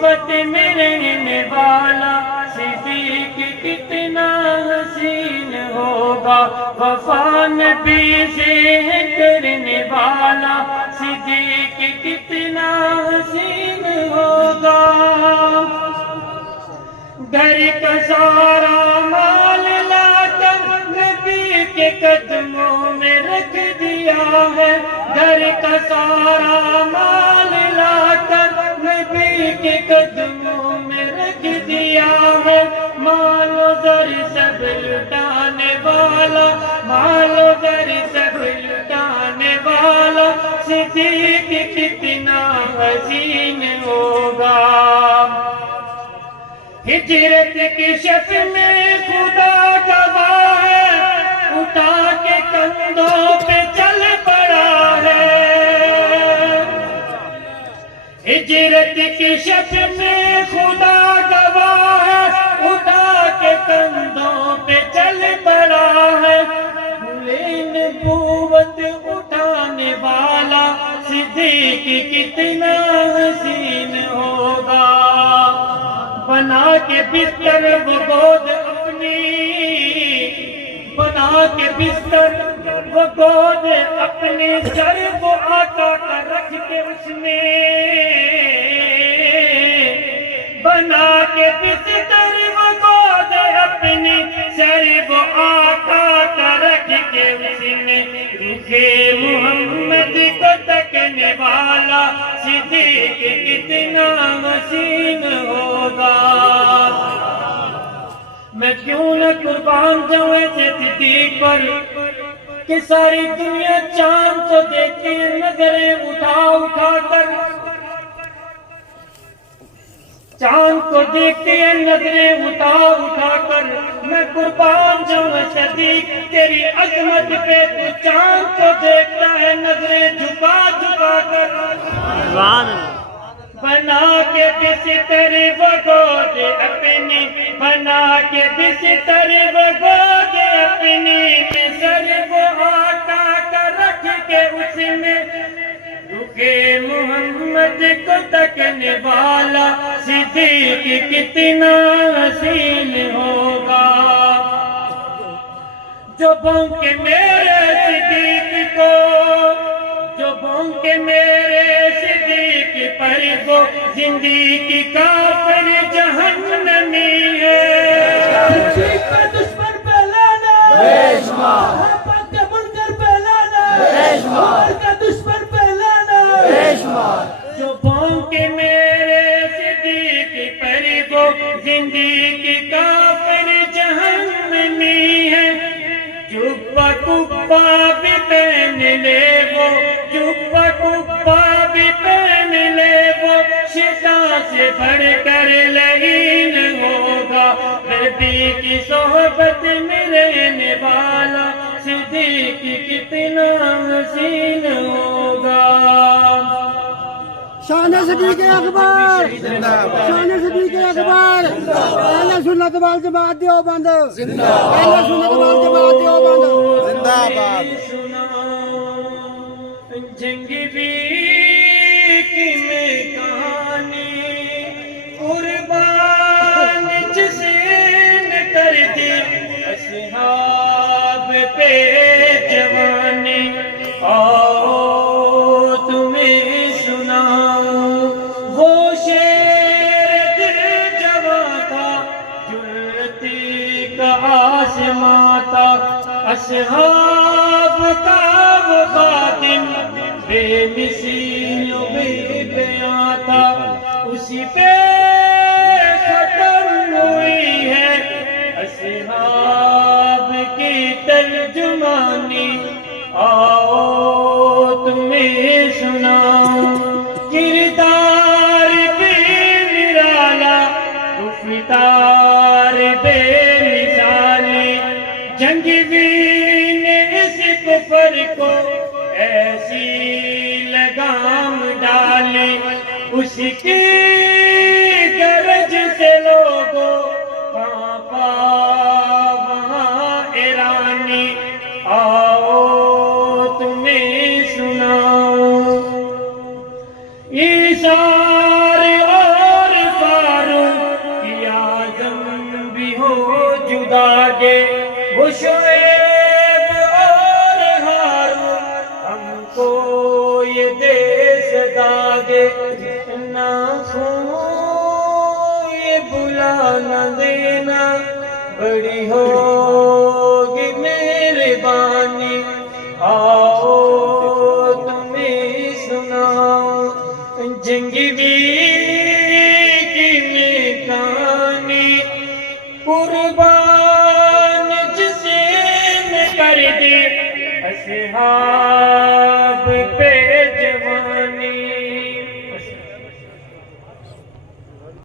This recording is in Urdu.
صحبت میں رہنے والا صدیق کتنا حسین ہوگا، وفا نبی سے کرنے والا صدیق کتنا حسین ہوگا۔ گھر کا سارا مال لا کر نبی کے قدموں میں رکھ دیا ہے، گھر کا سارا مال لا کر نبی کے قدموں میں رکھ دیا ہے۔ مال و زر سب لٹانے والا، مال و زر سب لٹانے والا صدیق کتنا حسین ہوگا۔ ہجرت کی شب میں خدا گواہ ہے، اٹھا کے کندھوں پہ چل پڑا ہے۔ ہجرت کی شب میں خدا گواہ ہے، اٹھا کے کندھوں پہ چل پڑا ہے۔ نبوت اٹھانے والا صدیق کتنا حسین ہوگا۔ بنا کے بستر وہ گود اپنی، بنا کے بستر وہ گود اپنے سر وہ آقا کا رکھ کے اس میں، بنا کے بستر وہ گود اپنی سر وہ آقا کا رکھ کے اس میں، رخ محمد کو تکنے والا صدیق کتنا حسین ہوگا۔ میں کیوں نہ قربان جاؤں ایسے صدیق پر کہ ساری دنیا چاند کو دیکھتی ہے نظریں اٹھا اٹھا کر، چاند کو دیکھتی ہے نظریں اٹھا اٹھا کر۔ میں قربان جاؤں صدیق تیری عظمت پہ، تو چاند کو دیکھتا ہے نظریں جھکا جھکا کر۔ بنا کے بستر وہ گود اپنی، بنا کے بستر وہ گود اپنی میں سر وہ آقا کا رکھ کے اس میں، رخ محمد کو تکنے والا صدیق کتنا حسین ہوگا۔ جو بھونکے میرے صدیق کو، جو بھونکے میرے صدیق پر وہ زندگی کافر جہنمی ہے۔ صدیق کا دشمن پہ لانا، محبت کا منکر پہ لانا، عمر کا دشمن پہ لانا۔ جو بھونکے میرے صدیق پر وہ زندگی کافر جہنمی ہے۔ جبہ کبہ بھی پہن لے وہ، جبہ کبہ بھی پہن لے وہ، شتا سے بڑھ کر لعین ہوگا۔ نبی کی صحبت میں رہنے والا صدیق کتنا حسین ہوگا۔ شان صدیق اکبر، شان صدیق اکبر، اہل سنت والجماعت دیوبند، اہل سنت والجماعت دیوبند زندہ باد۔ جنگ بھی کی میں کہانی قربان جسے نے کر دی، اصحاب پہ جوانی آؤ تمہیں سناؤں۔ وہ شیر دل جواں تھا، جرتی کا آسماں تھا، اصحاب کا وہ خاتم بے مثیل و بے بیاں تھا، اسی پہ ختم ہوئی ہے اصحاب کی ترجمانی آؤ تمہیں سناؤں۔ کردار بے نرالا، گفتار بے مثالی، جنگی نے اس کفر کو ایسی لگام ڈالی، اس کی گرج سے لوگوں کانپا وہاں ایرانی آؤ تمہیں سناؤں۔ ایثار اور یہ دیس داغے نہ ہو یہ بلا نہ دینا بڑی ہوگی مہربانی آؤ تمہیں سناؤ جنگی کی میں کہانی قربان جسے نے کر دی اصحاب